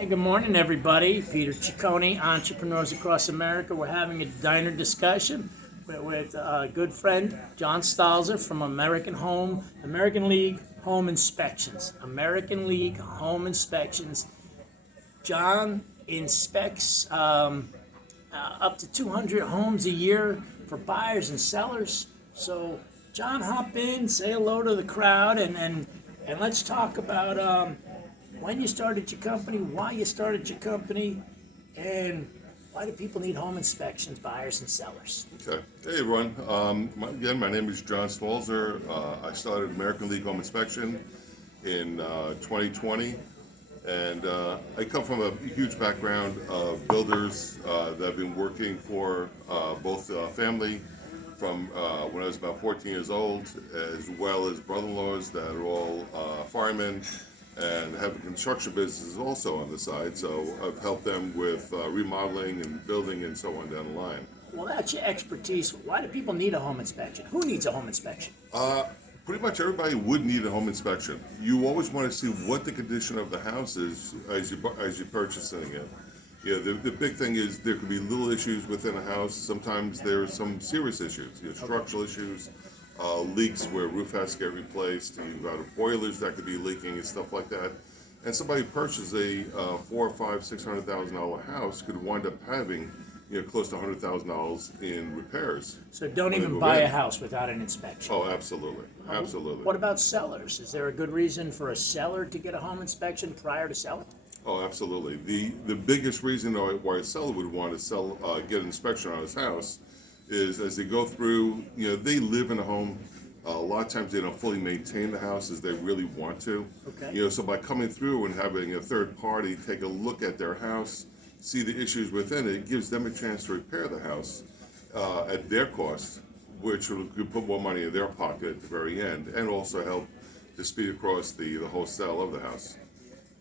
Hey, good morning, everybody. Peter Ciccone, Entrepreneurs Across America. We're having a diner discussion with a good friend, John Stalzer from American League Home Inspections. American League Home Inspections. John inspects up to 200 homes a year for buyers and sellers. So, John, hop in, say hello to the crowd, and let's talk about when you started your company, why you started your company, and why do people need home inspections, buyers and sellers? Okay. Hey, everyone. Again, my name is John Stalzer. I started American League Home Inspection in 2020. And I come from a huge background of builders that have been working for both family from when I was about 14 years old, as well as brother-in-laws that are all firemen and have construction businesses also on the side. So I've helped them with remodeling and building and so on down the line. Well, that's your expertise. Why do people need a home inspection? Who needs a home inspection? Pretty much everybody would need a home inspection. You always want to see what the condition of the house is as you're purchasing it. Yeah, the big thing is there could be little issues within a house. Sometimes there's some serious issues, structural issues, leaks where roof has to get replaced. You've got boilers that could be leaking and stuff like that. And somebody purchases a $400,000 or $600,000 house could wind up having close to $100,000 in repairs. So don't even buy a house without an inspection. Oh, absolutely, absolutely. What about sellers? Is there a good reason for a seller to get a home inspection prior to selling? Oh, absolutely. The biggest reason why a seller would want to get an inspection on his house is as they go through, they live in a home. A lot of times they don't fully maintain the house as they really want to. Okay. So by coming through and having a third party take a look at their house, see the issues within it, it gives them a chance to repair the house at their cost, which could put more money in their pocket at the very end, and also help to speed across the whole sale of the house.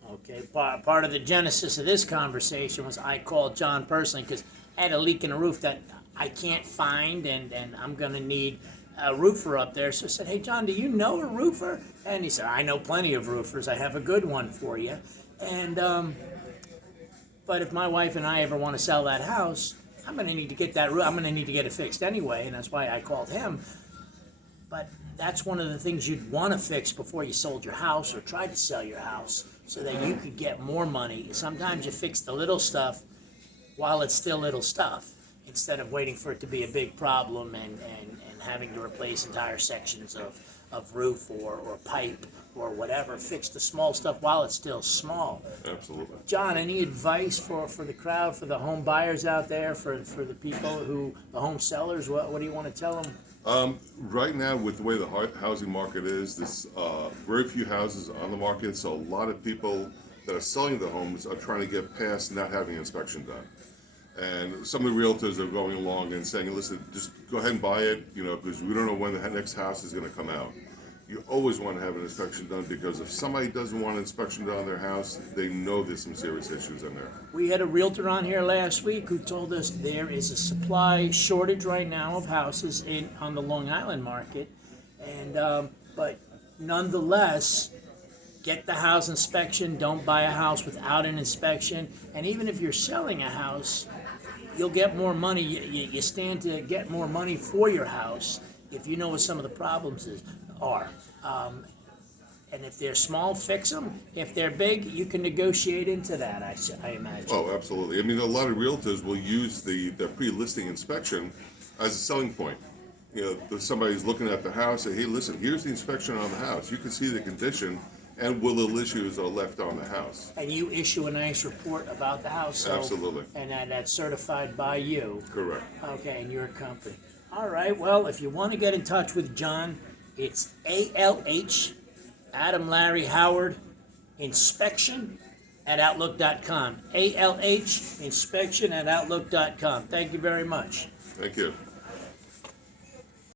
Okay, part of the genesis of this conversation was I called John personally because I had a leak in a roof that I can't find, and I'm going to need a roofer up there. So I said, hey, John, do you know a roofer? And he said, I know plenty of roofers. I have a good one for you. And but if my wife and I ever want to sell that house, I'm going to need to get that roof. I'm going to need to get it fixed anyway, and that's why I called him. But that's one of the things you'd want to fix before you sold your house or tried to sell your house so that you could get more money. Sometimes you fix the little stuff while it's still little stuff instead of waiting for it to be a big problem and having to replace entire sections of roof or pipe or whatever. Fix the small stuff while it's still small. Absolutely. John, any advice for the crowd, for the home buyers out there, for the people the home sellers? What do you want to tell them? Right now, with the way the housing market is, there's very few houses on the market, so a lot of people that are selling the homes are trying to get past not having an inspection done. And some of the realtors are going along and saying, listen, just go ahead and buy it, because we don't know when the next house is going to come out. You always want to have an inspection done, because if somebody doesn't want an inspection done on their house, they know there's some serious issues in there. We had a realtor on here last week who told us there is a supply shortage right now of houses on the Long Island market, and but nonetheless, get the house inspection. Don't buy a house without an inspection. And even if you're selling a house, you'll get more money. You stand to get more money for your house if you know what some of the problems are. And if they're small, fix them. If they're big, you can negotiate into that, I imagine. Oh, absolutely. I mean, a lot of realtors will use the pre-listing inspection as a selling point. If somebody's looking at the house and, hey, listen, here's the inspection on the house. You can see the condition and what little issues are left on the house. And you issue a nice report about the house. So, absolutely. And that's certified by you. Correct. Okay, and your company. All right, well, if you want to get in touch with John, it's ALH, Adam Larry Howard, inspection at Outlook.com. ALH, inspection at Outlook.com. Thank you very much. Thank you.